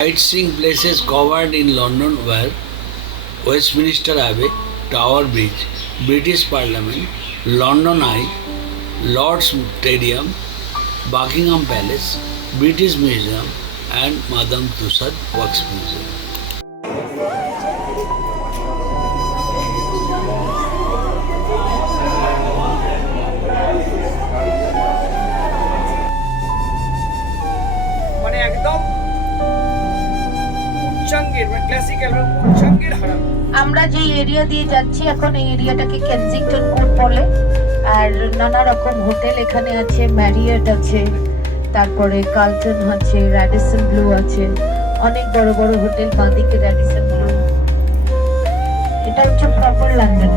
Sightseeing places covered in London were Westminster Abbey, Tower Bridge, British Parliament, London Eye, Lord's Stadium, Buckingham Palace, British Museum and Madame Tussauds Wax Museum. মানে একদম উচ্চাঙ্গের মানে classical উচ্চাঙ্গের হারা। আমরা যে area দিয়ে যাচ্ছি এখন এই এরিয়াটাকে কেনজিংটন কোর্ট বলে। আর নানা রকম হোটেল এখানে আছে, ম্যারিয়ট আছে, তারপরে কার্লটন আছে, র্যাডিসন ব্লু আছে, অনেক বড় বড় হোটেল বাঁদিকে র্যাডিসন ব্লু। এটা হচ্ছে প্রপার লন্ডন।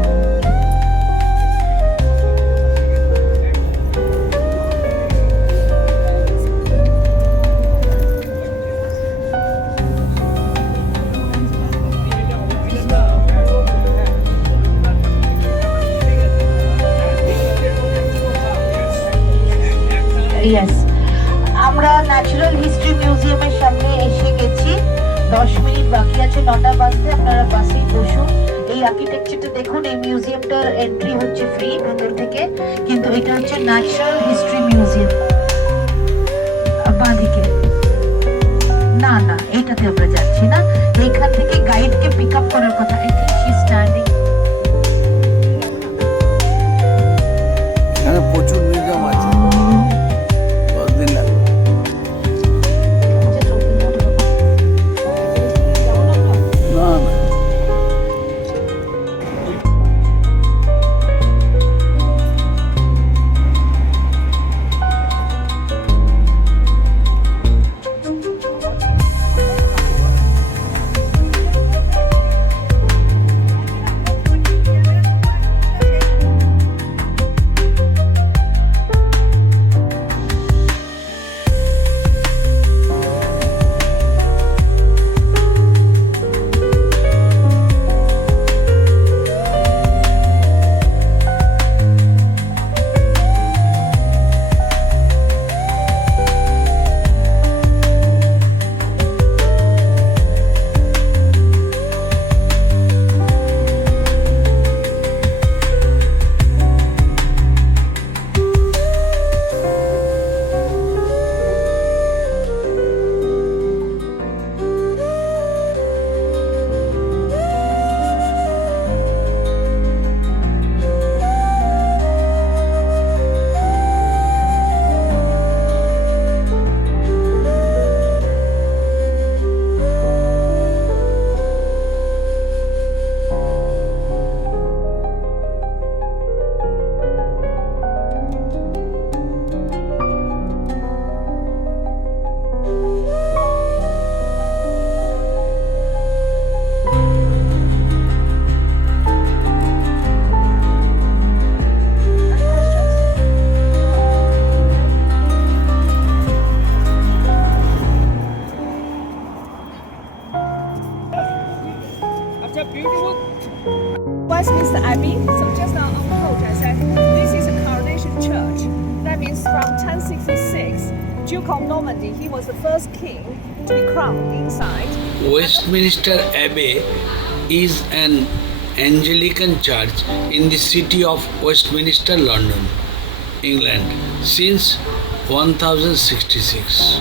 ইয়েস, আমরা ন্যাচারাল হিস্ট্রি মিউজিয়ামের সামনে এসে গেছি। 10 মিনিট বাকি আছে 9টা বাজতে। আপনারা বাসেই বসুন। এই আর্কিটেকচারটা দেখুন। এই মিউজিয়ামটার এন্ট্রি হচ্ছে ফ্রি ভেতর থেকে, কিন্তু এটা হচ্ছে ন্যাচারাল হিস্ট্রি মিউজিয়াম। বাঁদিকে না না, এইটাতে আমরা যাচ্ছি না। এইখান থেকে গাইডকে পিক আপ করার কথা। I think she is standing. এখানে প্রচুর মিউজিয়াম আছে। Beautiful Westminster Abbey. So just now on the coach I said this is a coronation church. That means from 1066, Duke of Normandy, he was the first king to be crowned inside. Westminster Abbey is an Anglican church in the city of Westminster, London, England since 1066.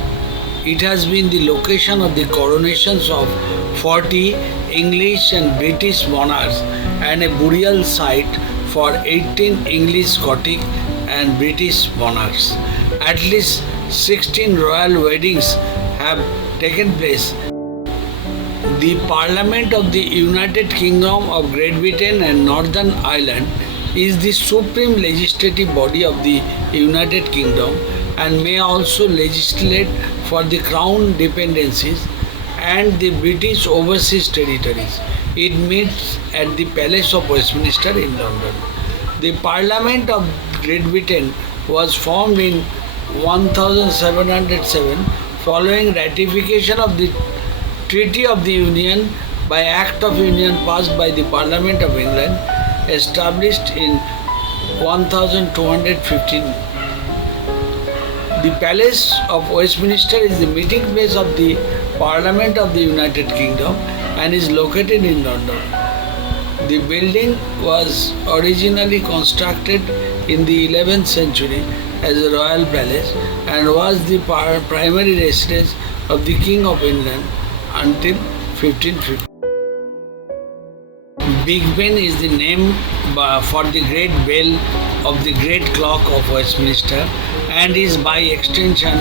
It has been the location of the coronations of 40 English and British monarchs and a burial site for 18 English, Scottish and British monarchs. At least 16 royal weddings have taken place. The Parliament of the United Kingdom of Great Britain and Northern Ireland is the supreme legislative body of the United Kingdom and may also legislate for the Crown Dependencies and the British Overseas Territories. It meets at the Palace of Westminster in London. The Parliament of Great Britain was formed in 1707 following ratification of the Treaty of the Union by Act of Union passed by the Parliament of England, established in 1215. The Palace of Westminster is the meeting place of the Parliament of the United Kingdom and is located in London. The building was originally constructed in the 11th century as a royal palace and was the primary residence of the King of England until 1550. Big Ben is the name for the great bell of the great clock of Westminster and is by extension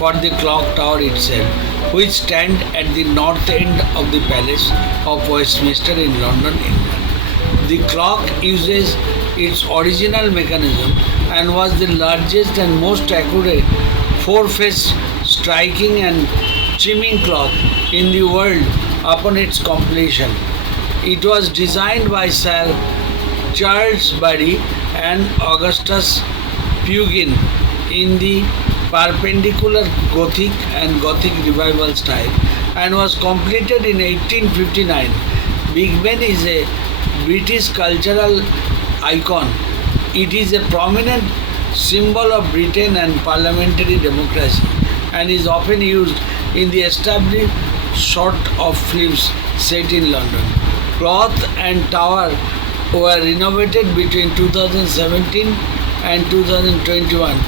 for the clock tower itself, which stand at the north end of the Palace of Westminster in London, England. The clock uses its original mechanism and was the largest and most accurate four-phase striking and chiming clock in the world upon its completion. It was designed by Sir Charles Barry and Augustus Pugin in the perpendicular Gothic and Gothic revival style and was completed in 1859. Big Ben is a British cultural icon. It is a prominent symbol of Britain and parliamentary democracy and is often used in the established shot of films set in London. Cloth and tower were renovated between 2017 and 2021,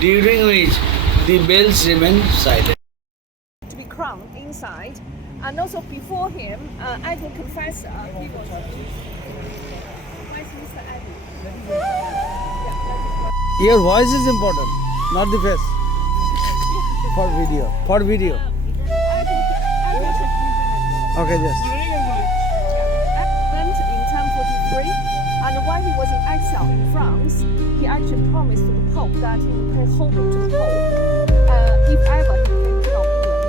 during which the bells remained silent. To be crowned inside, and also before him, Anglican confessor, he was Westminster Abbey. Your voice is important, not the face. For video. For video. Okay, yes. Went in 1043, and while he was in exile in France, he actually promised to the Pope that he would pay homage to the Pope if ever he became king of England.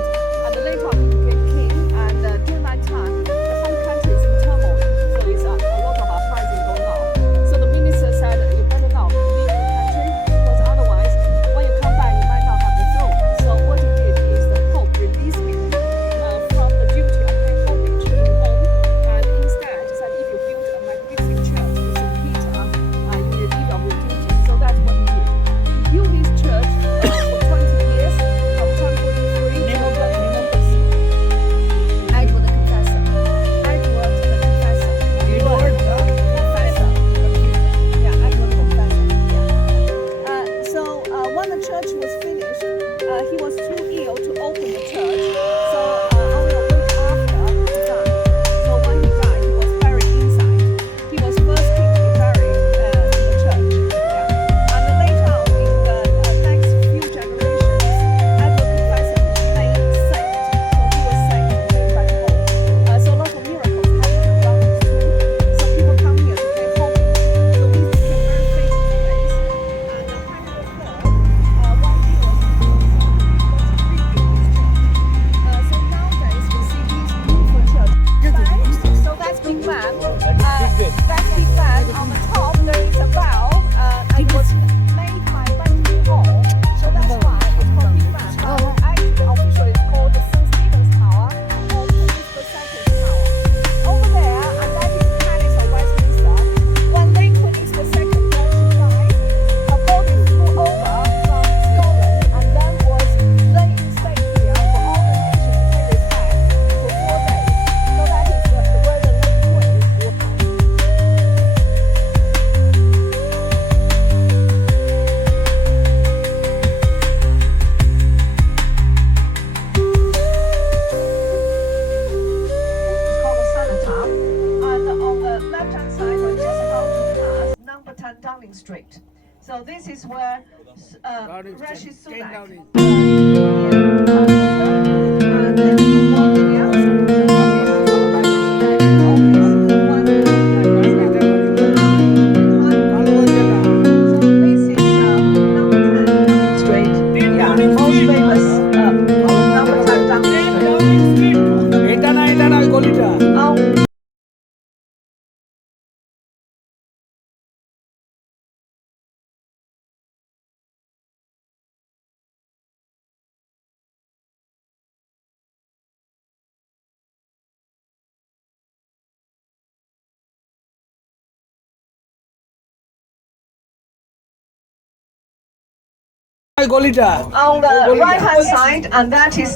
And later on he became king, and during that time, the whole country is in turmoil, so it's a lot of uprising going on. So the minister said, you better not leave the country, because otherwise, when you come back, you might not have the throne. So what he did is the Pope released him from the duty of paying homage in Rome, and instead said, if you build a magnificent church with St. Peter, you will leave of your duty. So that's what he did. He built his church for 20 years, from 1043 to Edward the Confessor. Edward the Confessor. Edward the Confessor. Yeah, Edward the Confessor. Yeah. So when the church was finished, he was too ill to open the church. So only a week after he died. So when he died, he was buried inside. He was first king to be buried in the church. Yeah. And then later on, in the next few generations, Edward Confessor became saint. So he was saint named by the Pope. So lots of miracles happened around his tomb. So people come here to pay homage. So this became a very famous place. And the Henry III, when he was so nowadays we see these beautiful churches. So that's Big Ben. That's Big Ben. On the top there is a bell. It was made by Buckingham Hall. So that's why it's called Big Ben. But actually officially it's called the St. Stephen's Tower or Elizabeth II Tower. Over there, and that is the Palace of Westminster. When Queen Elizabeth II died, her body flew over from Scotland and then was laid in state here for all the nation to pay respect for 4 days. So that is where the late Queen was. It's called the Cenotaph. And on the left-hand side, we're just about to pass number 10 Downing Street. So this is where Rishi Sunak. And then you walk to the outside. So this is number 10 Downing Street. Yeah, most famous number 10 Downing Street. এটা না ওই গলিটা। Oh. ওই গলিটা। On the right hand side, and that is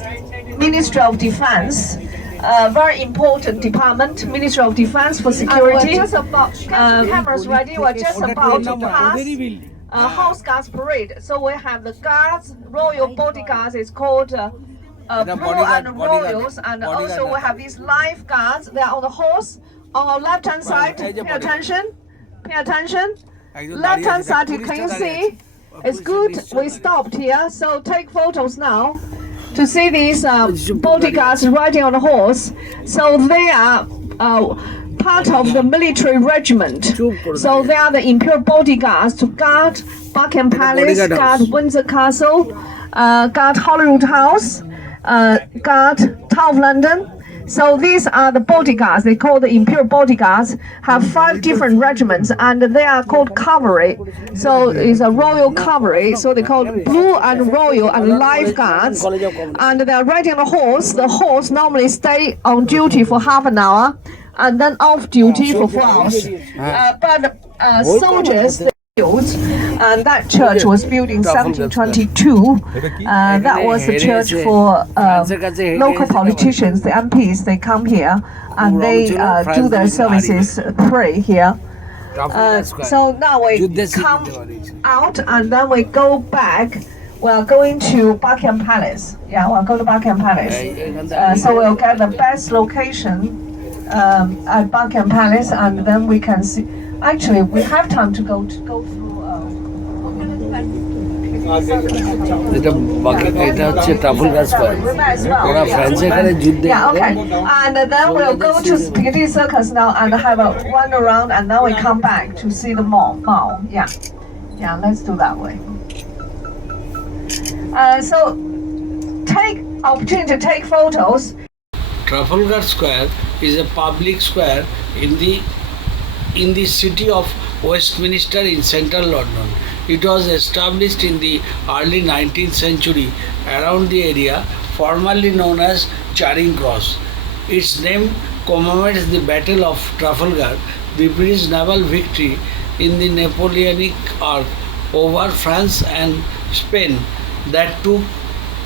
Ministry of Defense. Very important department, Ministry of Defense for security. Just about cameras ready. We're just about to pass Horse Guards Parade. So we have the guards, royal bodyguards. It's called Blue and Royals, and also we have these lifeguards. They are on the horse. On our left-hand side, pay attention. Pay attention. Left-hand side, can you see? It's good. We stopped here, so take photos now. To see these bodyguards riding on a horse, so they are part of the military regiment. So they are the imperial bodyguards to guard Buckingham Palace, guard Windsor Castle, guard Holyrood House, guard Tower of London. So these are the bodyguards. They call the imperial bodyguards. Have 5 different regiments, and they are called cavalry. So it's a royal cavalry. So they call blue and royal and lifeguards. And they are riding on a horse. The horse normally stay on duty for half an hour, and then off duty for 4 hours. But soldiers. And that church was built in 1722. That was a church for local politicians, the MPs. They come here and they do their services, pray here. So now we come out and then we go back. We're going to Buckingham Palace. Yeah, we'll go to Buckingham Palace. So we'll get the best location at Buckingham Palace, and then we can see. Actually, we have time to go through. Trafalgar Square. Yeah, okay. And then we'll go to Piccadilly Circus now and have a run around, and then we come back to see the mall. Yeah, let's do that way. So take opportunity to take photos. Trafalgar Square is a public square in the city of Westminster in central London. It was established in the early 19th century around the area formerly known as Charing Cross. Its name commemorates the Battle of Trafalgar, the British naval victory in the Napoleonic War over France and Spain that took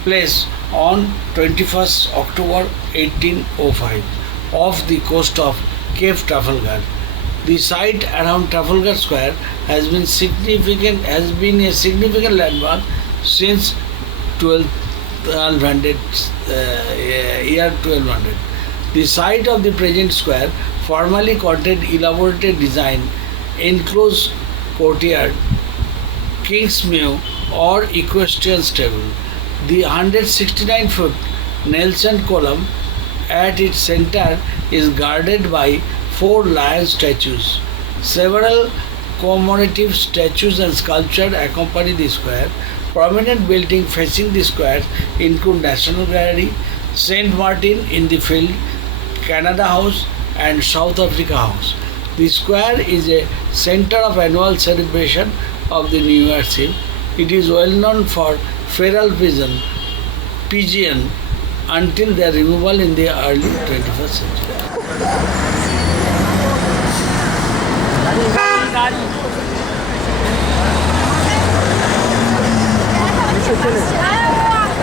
place on 21st October 1805 off the coast of Cape Trafalgar. The site around Trafalgar Square has been a significant landmark since 1200. The site of the present square formerly contained elaborated design, enclosed courtyard, King's Mew or equestrian stable. The 169-foot Nelson column at its center is guarded by 4 lion statues. Several commemorative statues and sculptures accompany the square. Prominent buildings facing the square include National Gallery, St. Martin in the Field, Canada House and South Africa House. The square is a center of annual celebration of the New Year's Eve. It is well known for feral pigeon until their removal in the early 21st century.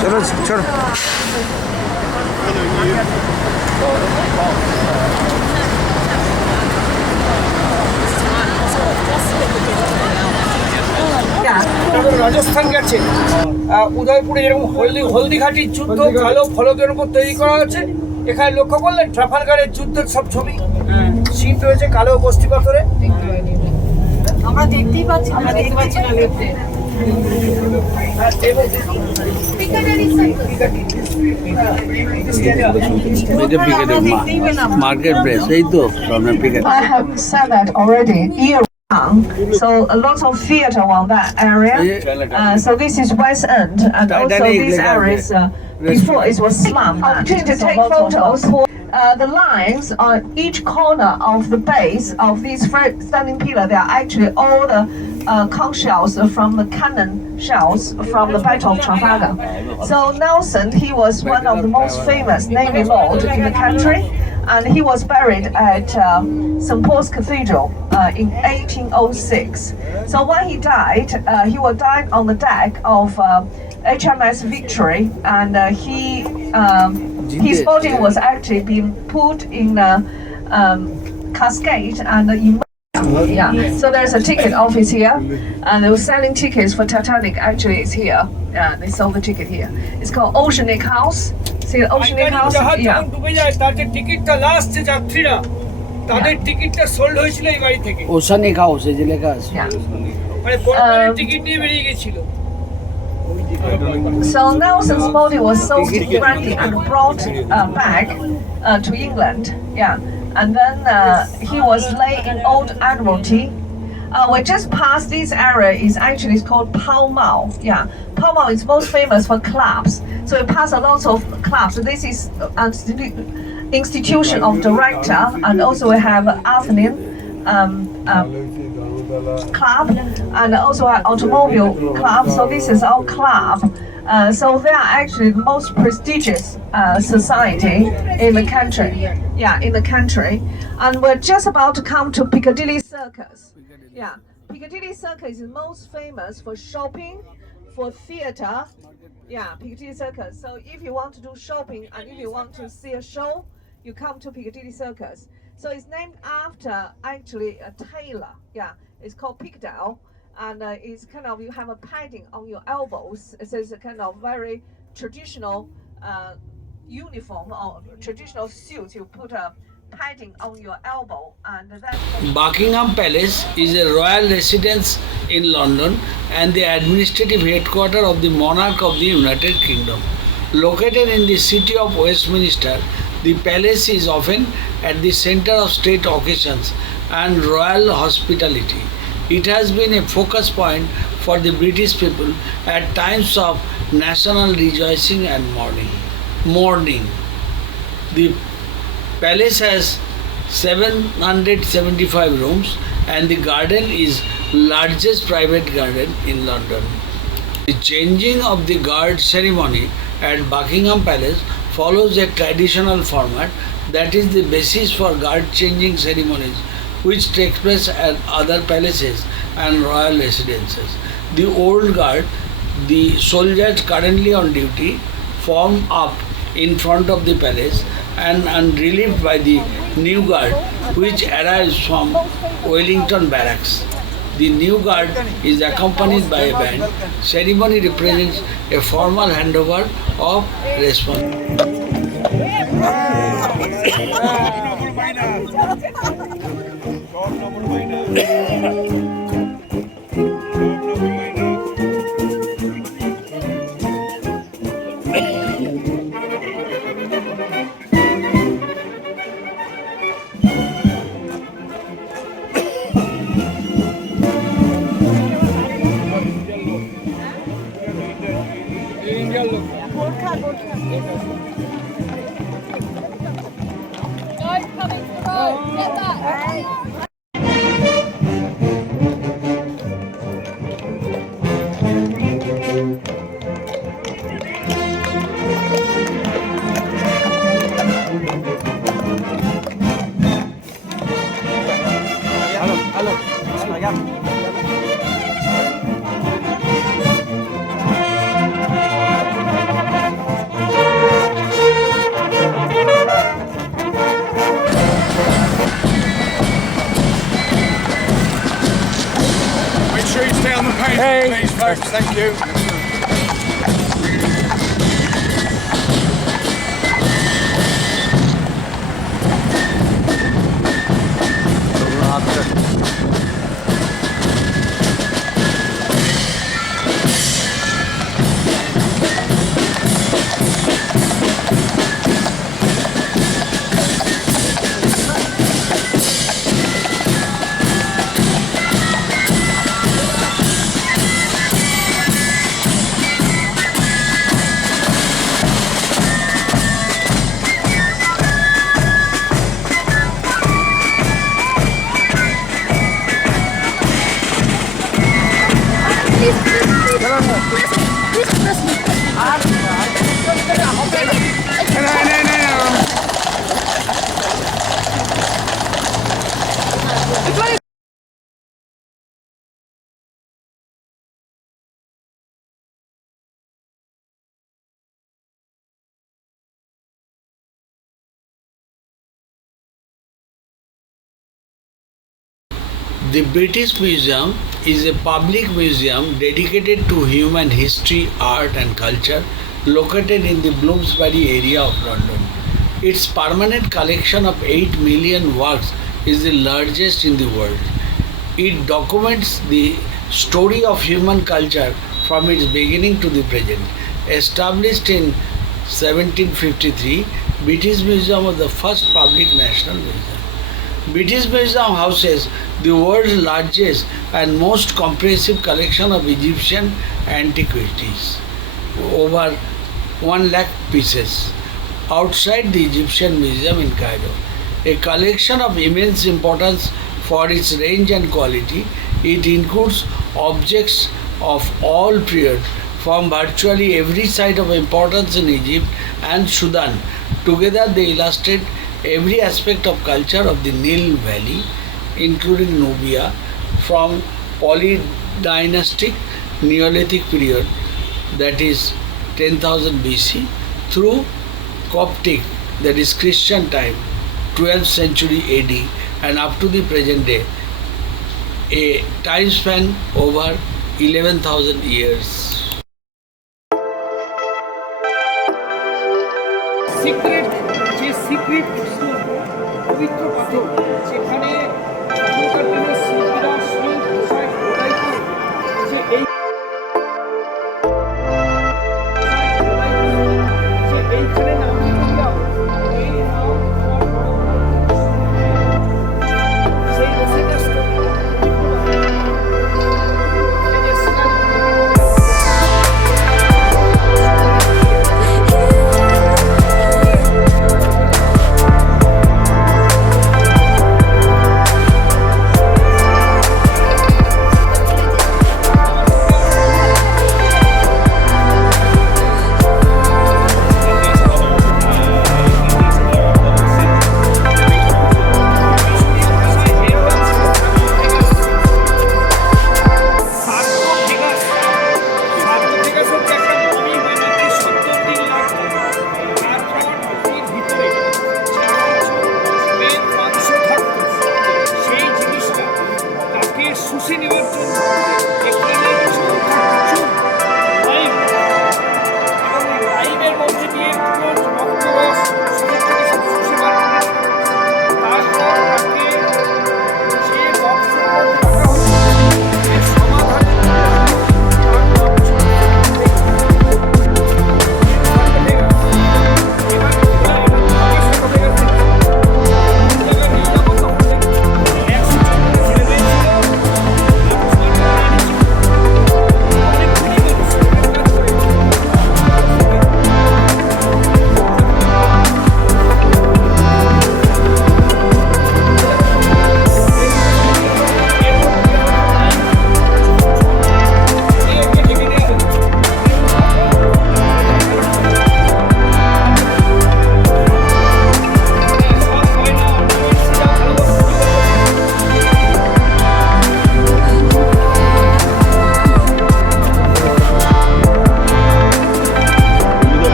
चलो चलो রাজস্থান গেছে উদয়পুরে যেরকম হলদিঘাটির যুদ্ধ কালো ফলকের উপর তৈরি করা হয়েছে। এখানে লক্ষ্য করলেন ট্রাফালগারের যুদ্ধের সব ছবি সিন রয়েছে কালো বস্তি পাথরে। আমরা দেখতেই পাচ্ছি না Market place, এই তো সামনে picket. I have said that already. So a lot of theatre around that area. So this is West End, and also these areas before it was slum. Opportunity to take photos. The lines on each corner of the base of these standing pillar, they are actually all the conch shells from the cannon shells from the Battle of Trafalgar. So Nelson, he was one of the most famous Navy lord in the country, and he was buried at St. Paul's Cathedral in 1806. So when he died on the deck of HMS Victory, and his body was actually being put in a cascade and yeah. So there's a ticket office here, and they were selling tickets for Titanic. Actually, it's here. Yeah, they sold the ticket here. It's called Oceanic House. See the Oceanic House? Yeah. ডুবে যায় তাদের টিকিটটা last যে যাত্রীরা তাদের টিকিটটা sold হয়েছিল এই বাড়ি থেকে ওশানিক হাউস এই যে লেখা আছে Yeah. মানে পরপরের টিকিট নিয়ে বেরিয়ে গেছিল So Nelson's body was sold directly and brought back to England. Yeah, and then he was laid in Old Admiralty. We just passed this area. Is actually it's called Pall Mall. Yeah, Pall Mall is most famous for clubs. So we pass a lot of clubs. So this is an institution of director, and also we have Athenin. Club and also an automobile club, so this is our club. So they are actually the most prestigious society in the country. Yeah, in the country. And we're just about to come to Piccadilly Circus. Yeah, Piccadilly Circus is most famous for shopping, for theatre. Yeah, Piccadilly Circus. So if you want to do shopping and if you want to see a show, you come to Piccadilly Circus. So it's named after actually a tailor. Yeah, it's called Piccadilly, and it's kind of you have a padding on your elbows. So it's a kind of very traditional uniform or traditional suit. You put a padding on your elbow, and that's Buckingham Palace is a royal residence in London and the administrative headquarters of the monarch of the United Kingdom. Located in the city of Westminster, the palace is often at the center of state occasions and royal hospitality. It has been a focus point for the British people at times of national rejoicing and mourning. The palace has 775 rooms and the garden is largest private garden in London. The changing of the guard ceremony at Buckingham Palace follows a traditional format that is the basis for guard changing ceremonies which take place at other palaces and royal residences. The old guard, the soldiers currently on duty, form up in front of the palace and relieved by the new guard which arrives from Wellington Barracks. The new guard is accompanied by a band. Ceremony represents a formal handover of responsibility. Make sure you stay on the page, please, folks. Thank you. The British Museum is a public museum dedicated to human history, art, and culture located in the Bloomsbury area of London. Its permanent collection of 8 million works is the largest in the world. It documents the story of human culture from its beginning to the present. Established in 1753, British Museum was the first public national museum. British Museum houses the world's largest and most comprehensive collection of Egyptian antiquities, over 1 lakh pieces, outside the Egyptian Museum in Cairo. A collection of immense importance for its range and quality. It includes objects of all periods from virtually every site of importance in Egypt and Sudan. Together they illustrate every aspect of culture of the Nile Valley, including Nubia, from polydynastic Neolithic period, that is 10,000 BC, through Coptic, that is Christian time, 12th century AD, and up to the present day, a time span over 11,000 years. Secret পবিত্র পাথর যেখানে এখনকার দিনে শিল্পীরা সেই ভাষায় খোদাই করে যে এইখানে নাম লিখলাম এই নাম সেই রসিকটা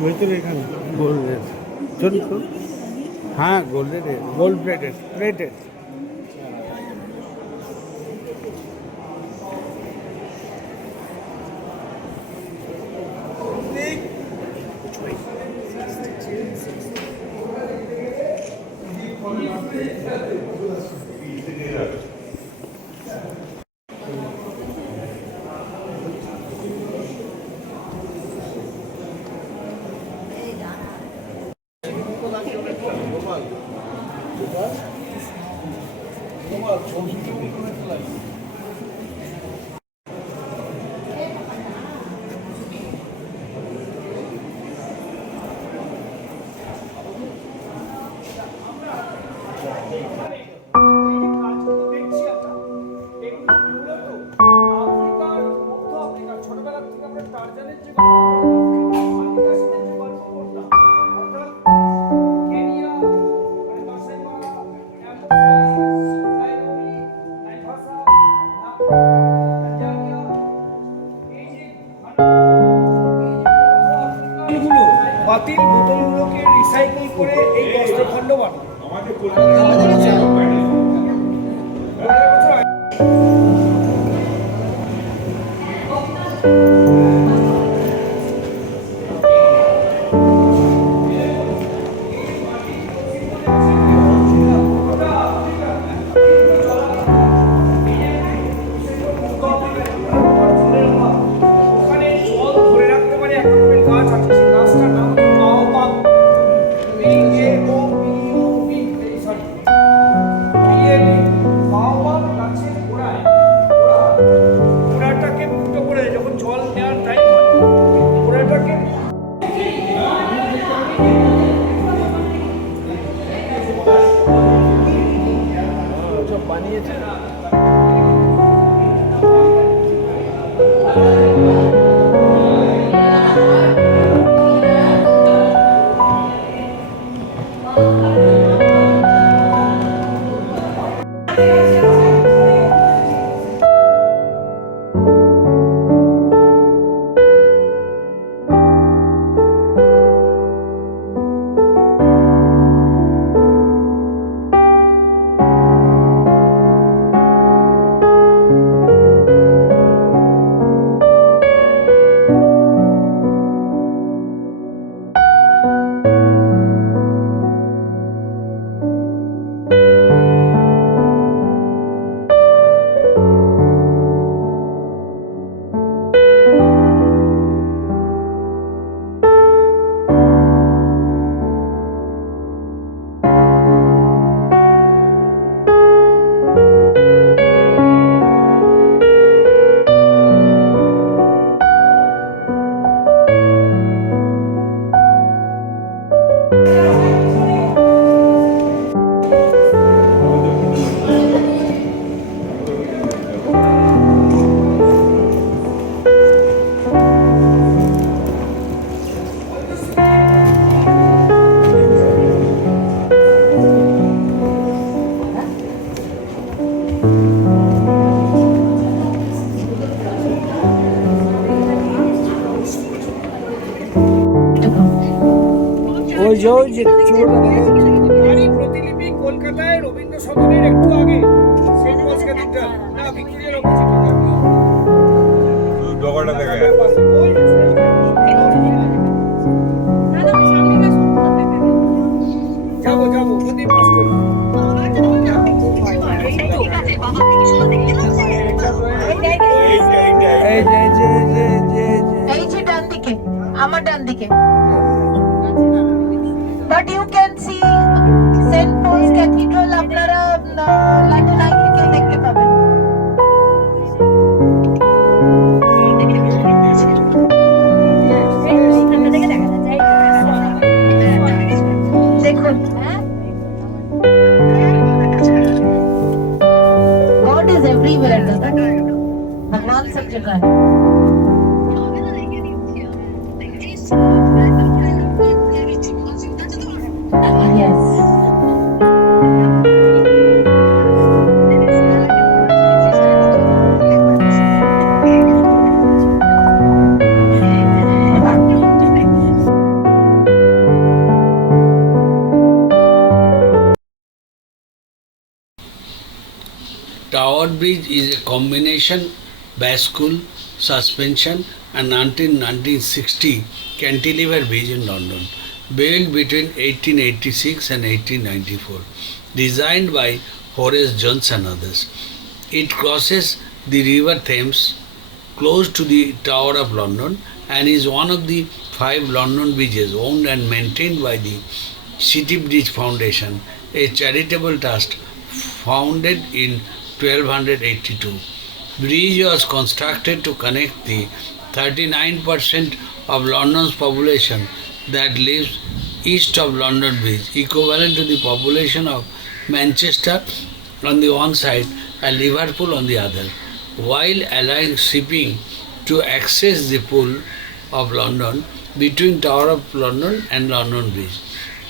ভেতরে এখানে গোল্ডের ছোট হ্যাঁ গোল্ডের গোল্ড প্লেটেড প্লেটেড দেখছি আমরা এগুলো মূলত আফ্রিকার মধ্য আফ্রিকা ছোটবেলা থেকে আমরা টারজানের যে আদিবাসীদের যে গল্প পড়তাম অর্থাৎ কেনিয়া মানে মাসাই মারা নাইরোবি নাইভাসা তানজানিয়া এই যে বোতলগুলো বাতিল বোতলগুলোকে রিসাইকেল করে এই বস্ত্রখণ্ড বানায় আমাদের কলকাতা ওখানে জল ধরে রাখতে পারে এক রকমের গাছ আছে সেই গাছটার নাম হচ্ছে বাওবাব বাওবাব গাছের গোড়াটাকে মুক্ত করে যখন জল নেওয়ার টাইম হয় গোড়াটাকে বানিয়েছে ওই যে তারই প্রতিলিপি কলকাতায় রবীন্দ্র সদনের একটু আগে সেন্ট পলস ক্যাথিড্রাল না ভিক্টোরিয়ার অপোজিটে ডগাটা দেখা যাবো প্রতি পাস করবো এই যে ডান দিকে আমার ডান দিকে but you can see Saint Paul's Cathedral আপনারা লাইন থেকে দেখতে পাবেন দেখুন God is everywhere, भगवान सब जगह है yes Tower Bridge is a combination bascule, suspension and until 1960 cantilever bridge in London, built between 1886 and 1894, designed by Horace Jones and others. It crosses the River Thames close to the Tower of London and is one of the 5 London bridges owned and maintained by the City Bridge Foundation, a charitable trust founded in 1282. Bridge was constructed to connect the 39% of London's population that lives east of London Bridge, equivalent to the population of Manchester on the one side and Liverpool on the other, while allowing shipping to access the pool of London between Tower of London and London Bridge.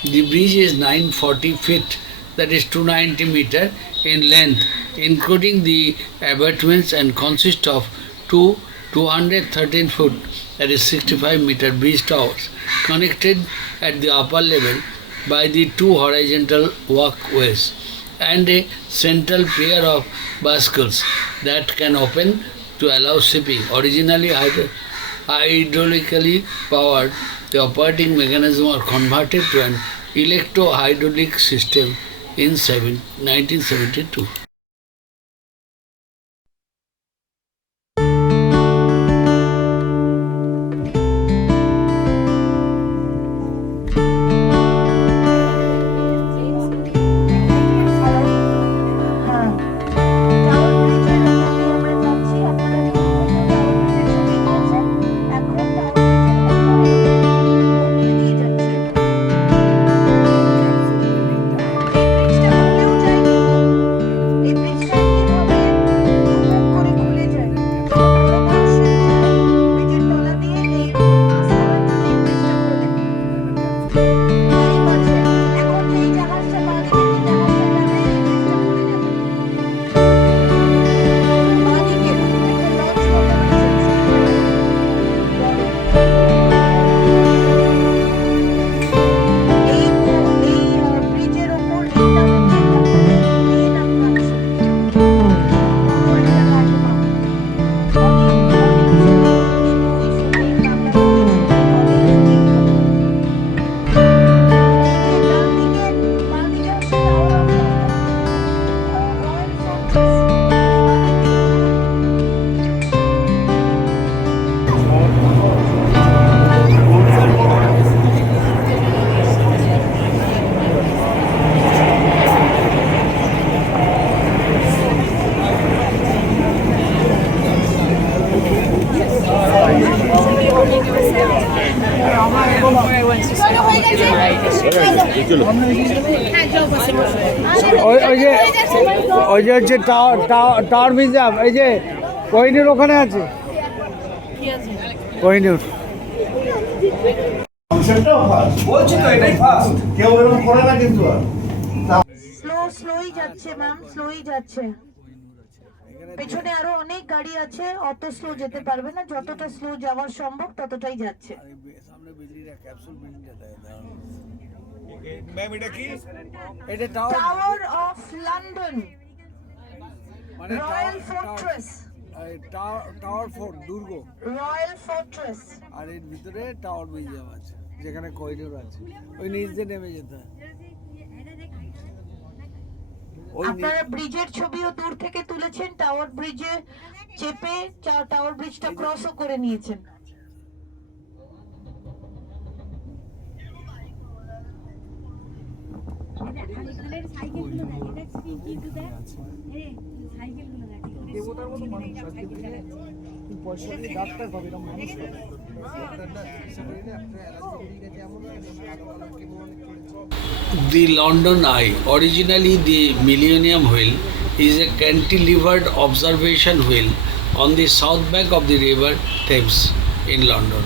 The bridge is 940 feet, that is 290 meter in length, including the abutments, and consists of two 213 foot, that is 65 meter bridge towers, connected at the upper level by the 2 horizontal walkways and a central pair of bascules that can open to allow shipping. Originally hydraulically powered, the operating mechanism was converted to an electro-hydraulic system in 1972. ওই যে হচ্ছে tower museum, এই যে কোহিনুর ওখানে আছে, কোহিনুর। বলছি তো এটাই ফার্স্ট, কেউ এরকম করে না কিন্তু। স্লোই যাচ্ছে ম্যাম, স্লোই যাচ্ছে। পেছনে আরো অনেক গাড়ি আছে, অত স্লো যেতে পারবে না, যতটা স্লো যাওয়া সম্ভব ততটাই যাচ্ছে। সামনে বিল্ডিংটা, ক্যাপসুল বিল্ডিংটা ম্যাম এটা কি? এটা টাওয়ার অফ লন্ডন, মানে রয়্যাল ফোর্ট্রেস, টাওয়ার ফোর্ট, দুর্গ, রয়্যাল ফোর্ট্রেস। আর এর ভিতরে টাওয়ার মিউজিয়াম আছে, যেখানে করিডোর আছে, ওই নিচ দিয়ে নেমে যেতে হয়। আপনারা ব্রিজের ছবিও দূর থেকে তুলেছেন, টাওয়ার ব্রিজে চেপে টাওয়ার ব্রিজটা ক্রসও করে নিয়েছেন। The London Eye, originally the Millennium Wheel, is a cantilevered observation wheel on the south bank of the River Thames in London.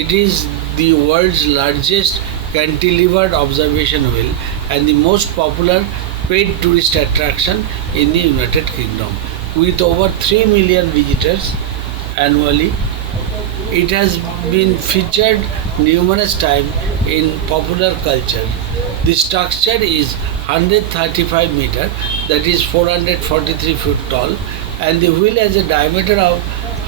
It is the world's largest cantilevered observation wheel and the most popular paid tourist attraction in the United Kingdom, with over 3 million visitors annually. It has been featured numerous times in popular culture. The structure is 135 meter, that is 443 feet tall, and the wheel has a diameter of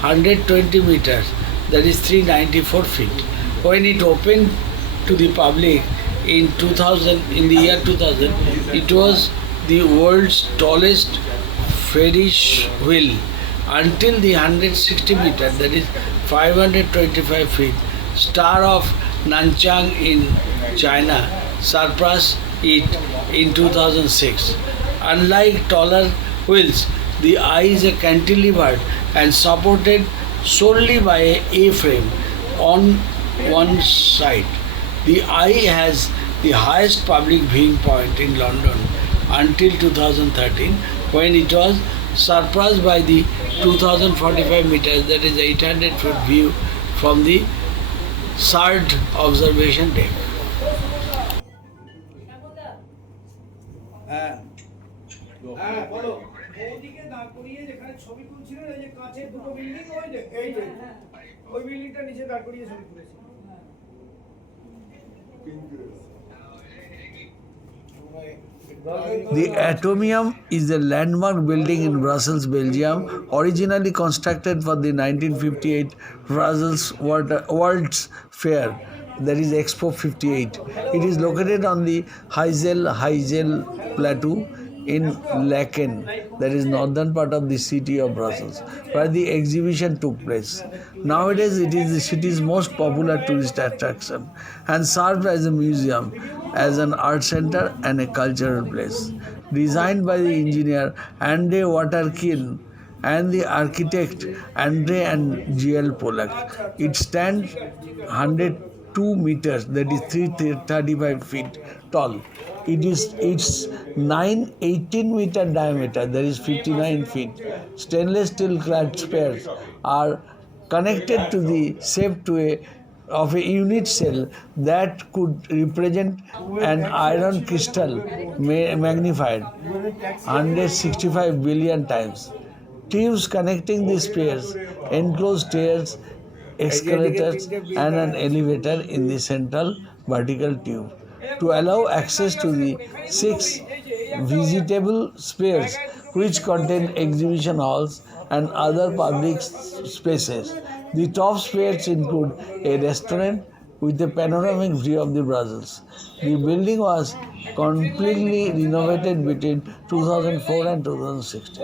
120 meters, that is 394 feet. When it opened to the public in the year 2000, it was the world's tallest Ferris wheel until the 160 meter, that is 525 feet, Star of Nanchang in China surpassed it in 2006. Unlike taller wheels, the eye is a cantilevered and supported solely by a A-frame on one side. The eye has the highest public viewing point in London until 2013, when it was surpassed by the 2045 meters, that is 800 foot view from the third observation deck. হ্যাঁ বলো ওদিকে দাঁড় করিয়ে যেখানে ছবি তুলছিলেন এই যে কাঁচের দুটো বিল্ডিং ওই যে এই যে ওই বিল্ডিংটা নিচে দাঁড় করিয়ে ছবি তুলেছি The Atomium is a landmark building in Brussels, Belgium, originally constructed for the 1958 Brussels World's Fair, that is Expo 58. It is located on the Heijzel Plateau in Laeken, that is northern part of the city of Brussels, where the exhibition took place. Nowadays, it is the city's most popular tourist attraction and served as a museum, as an art center and a cultural place. Designed by the engineer Andre Waterkin and the architect Andre and G.L. Pollack, it stands 102 meters, that is 335 feet tall. Its 18 meter diameter, that is 59 feet, stainless steel clad spheres are connected to the shape of a unit cell that could represent an iron crystal magnified 165 billion times. Tubes connecting the spheres enclose stairs, escalators and an elevator in the central vertical tube to allow access to the 6 visitable spheres which contain exhibition halls and other public spaces. The top spheres include a restaurant with a panoramic view of the Brussels. The building was completely renovated between 2004 and 2016.